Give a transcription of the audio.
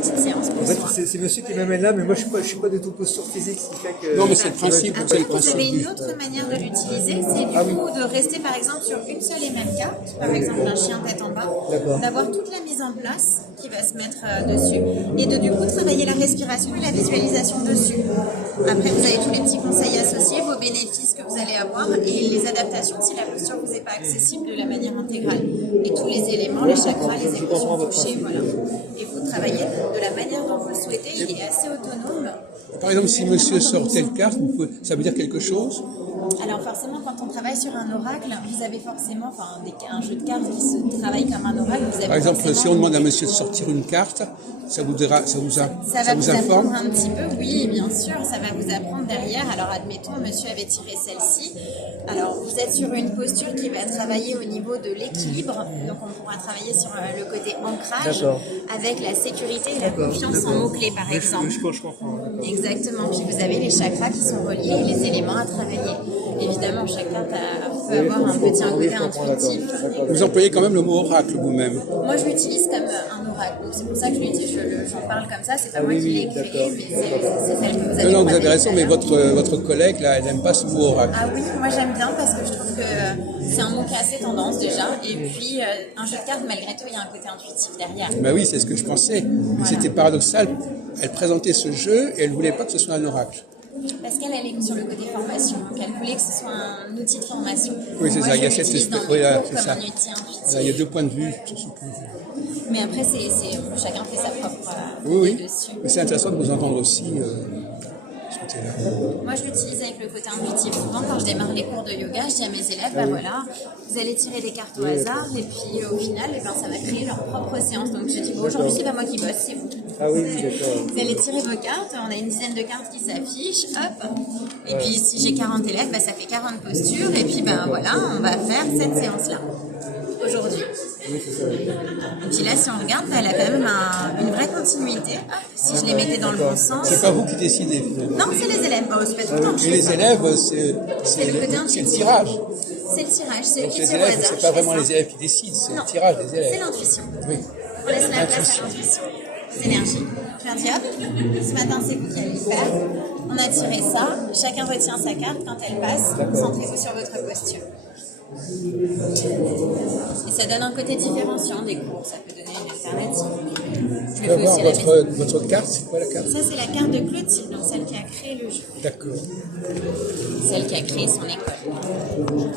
petite séance pour En fait, soi. c'est monsieur qui m'amène là, mais moi je suis pas du tout posture physique, ce qui fait que... Non, mais c'est le principe. Après, C'est le vous avez principe. une autre manière de l'utiliser, c'est du coup de rester par exemple sur une seule et même carte, par exemple un chien tête en bas, d'avoir toute la mise en place qui va se mettre dessus, et de du coup travailler la respiration et la visualisation dessus. Après, vous avez tous les petits conseils associés, vos bénéfices que vous allez avoir, et les adaptations si la posture vous est pas accessible de la manière intégrale. Et tous les éléments, les chakras, les émotions touchées, voilà. Et vous travaillez de la manière dont vous le souhaitez, il est assez autonome. Par exemple, si monsieur sort telle carte, ça veut dire quelque chose? Alors forcément, quand on travaille sur un oracle, vous avez forcément, un jeu de cartes qui se travaille comme un oracle. Vous avez Par exemple, forcément... si on demande à monsieur de sortir une carte, ça vous vous informe? apprendre un petit peu, oui, bien sûr, ça va vous apprendre derrière. Alors admettons, monsieur avait tiré celle-ci. Alors vous êtes sur une posture qui va travailler au niveau de l'équilibre, donc on pourra travailler sur le côté ancrage, avec la sécurité et la confiance en mots-clés par exemple. Je comprends. Exactement, puis vous avez les chakras qui sont reliés et les éléments à travailler. Évidemment, chaque carte peut avoir un côté intuitif. Vous employez quand même le mot oracle vous-même. Moi, je l'utilise comme un oracle. Donc, c'est pour ça que j'en parle comme ça. C'est pas moi qui l'ai créé, mais c'est celle que vous avez. Non, vous avez raison, mais votre collègue, là, elle n'aime pas ce mot oracle. Ah oui, moi j'aime bien parce que je trouve que c'est un mot qui a assez tendance déjà. Et puis, un jeu de cartes, malgré tout, il y a un côté intuitif derrière. Ben oui, c'est ce que je pensais. Mais c'était paradoxal. Elle présentait ce jeu et elle ne voulait pas que ce soit un oracle. Parce qu'elle est sur le côté formation, donc elle voulait que ce soit un outil de formation. Oui, c'est moi, ça, il y a je cette l'utilise dans espèce. mes Oui, là, cours c'est comme ça. un outil intuitif. Là, il y a deux points de vue sur ce point de vue. Mais après, chacun fait sa propre Oui. dessus. Mais c'est intéressant de vous entendre aussi ce côté-là. Moi, je l'utilise avec le côté intuitif. Souvent, quand je démarre les cours de yoga, je dis à mes élèves, voilà, vous allez tirer des cartes au hasard, et puis au final, ça va créer leur propre séance. Donc, je dis, bon, aujourd'hui, c'est pas moi qui bosse, c'est vous. Ah oui, d'accord. Vous allez tirer vos cartes, on a une dizaine de cartes qui s'affichent, hop. Et puis, si j'ai 40 élèves, ça fait 40 postures, et puis, voilà, on va faire cette séance-là. Aujourd'hui. Et puis là, si on regarde, elle a quand même une vraie continuité. Hop, si je les mettais dans le bon sens. C'est pas vous qui décidez, finalement. Non, c'est les élèves. C'est pas tout le temps. Et les élèves, c'est le côté le intuitif. tirage. C'est le tirage, c'est eux Donc qui les tirent au élèves, hasard. c'est pas vraiment les élèves qui décident, c'est Non. le tirage des élèves. C'est l'intuition. Oui. On laisse la place à l'intuition, aux énergies. Je leur dis hop, ce matin c'est vous qui allez le faire. On a tiré ça, chacun retient sa carte quand elle passe. Concentrez-vous sur votre posture. Et ça donne un côté différenciant des cours, ça peut donner une alternative. Je peux voir votre carte, c'est quoi la carte? Ça c'est la carte de Clotilde, donc celle qui a créé le jeu. D'accord. Celle qui a créé son école.